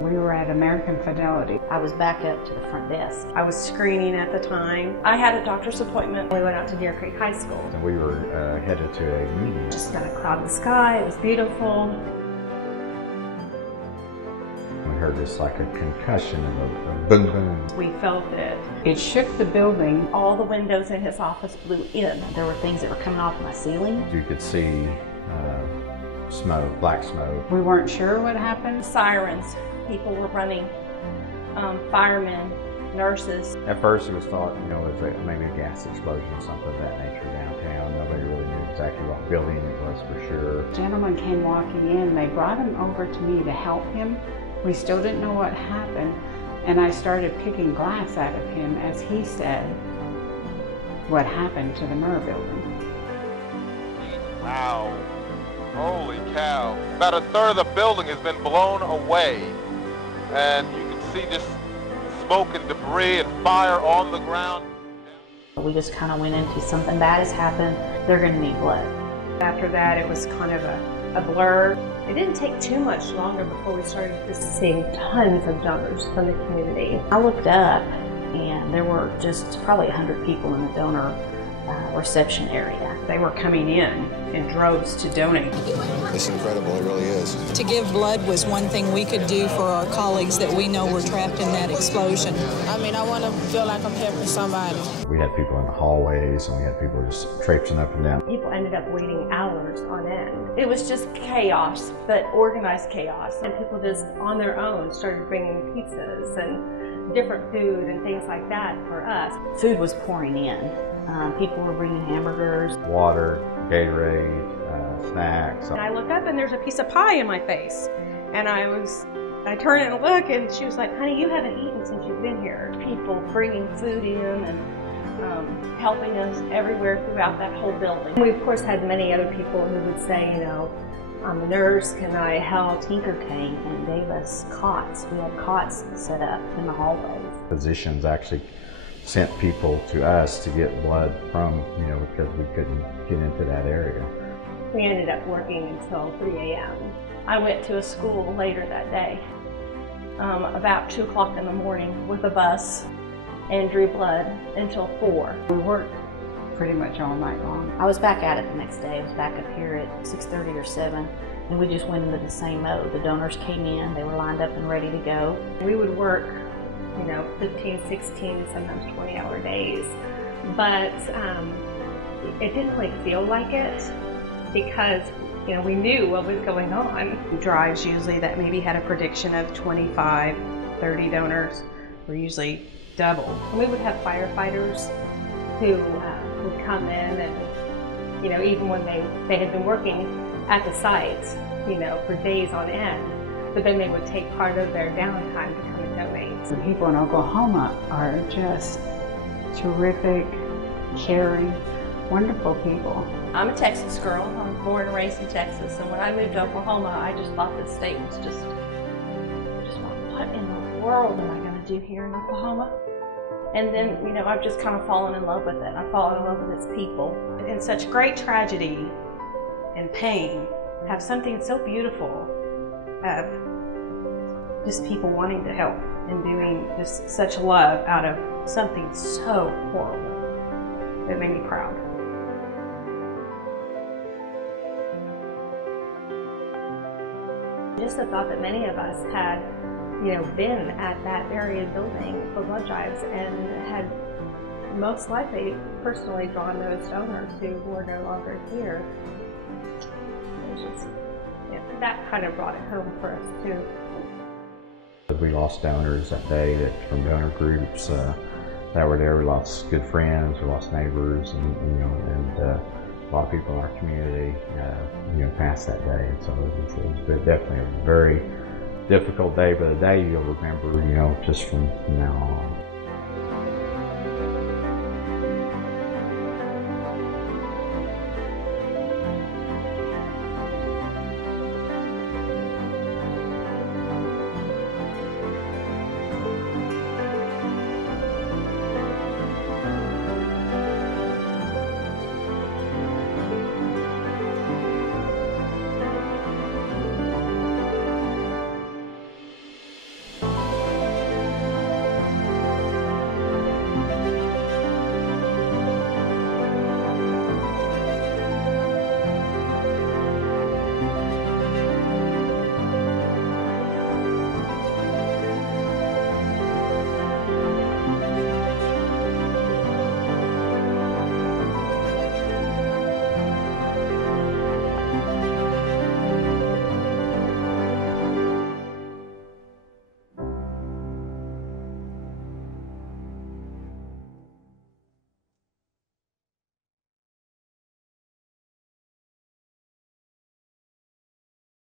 We were at American Fidelity. I was back up to the front desk. I was screening at the time. I had a doctor's appointment. We went out to Deer Creek High School. And we were headed to a meeting. Just got a cloudless sky. It was beautiful. We heard this like a concussion and a boom boom. We felt it. It shook the building. All the windows in his office blew in. There were things that were coming off my ceiling. You could see smoke, black smoke. We weren't sure what happened. Sirens. People were running. Firemen, nurses. At first it was thought, it was maybe a gas explosion or something of that nature downtown. Nobody really knew exactly what building it was for sure. A gentleman came walking in. They brought him over to me to help him. We still didn't know what happened, and I started picking glass out of him as he said what happened to the Murrah building. Wow. Holy cow. About a third of the building has been blown away. And you can see just smoke and debris and fire on the ground. We just kind of went into something bad has happened. They're going to need blood. After that, it was kind of a blur. It didn't take too much longer before we started just seeing tons of donors from the community. I looked up and there were just probably 100 people in the donor reception area. They were coming in droves to donate. It's incredible, it really is. To give blood was one thing we could do for our colleagues that we know were trapped in that explosion. I mean, I want to feel like I'm helping somebody. We had people in the hallways and we had people just traipsing up and down. People ended up waiting hours on end. It was just chaos, but organized chaos. And people just on their own started bringing pizzas and different food and things like that for us. Food was pouring in. People were bringing hamburgers, water, Gatorade, snacks. And I look up and there's a piece of pie in my face. And I turn and look and she was like, honey, you haven't eaten since you've been here. People bringing food in and helping us everywhere throughout that whole building. We of course had many other people who would say, I'm a nurse, can I help? Tinker came and gave us cots. We had cots set up in the hallways. Physicians actually sent people to us to get blood from, because we couldn't get into that area. We ended up working until 3 a.m. I went to a school later that day, about 2 o'clock in the morning with a bus and drew blood until 4. We worked pretty much all night long. I was back at it the next day. I was back up here at 6:30 or 7, and we just went into the same mode. The donors came in, they were lined up and ready to go. We would work 15, 16, sometimes 20-hour days. But it didn't really feel like it because, we knew what was going on. Drives usually that maybe had a prediction of 25, 30 donors were usually double. And we would have firefighters who would come in and, even when they had been working at the sites, for days on end, but then they would take part of their downtime to come and donate. The people in Oklahoma are just terrific, caring, wonderful people. I'm a Texas girl. I was born and raised in Texas, and when I moved to Oklahoma, I just thought this state was just what in the world am I going to do here in Oklahoma? And then, I've just kind of fallen in love with it. I've fallen in love with its people. In such great tragedy and pain, have something so beautiful of just people wanting to help and doing just such love out of something so horrible. It made me proud. Just the thought that many of us had, been at that area building for blood drives and had most likely personally drawn those donors who were no longer here. It was just, that kind of brought it home for us too. We lost donors that day from donor groups that were there. We lost good friends, we lost neighbors, and a lot of people in our community, passed that day. And so it was definitely a very difficult day, but a day you'll remember, just from now on.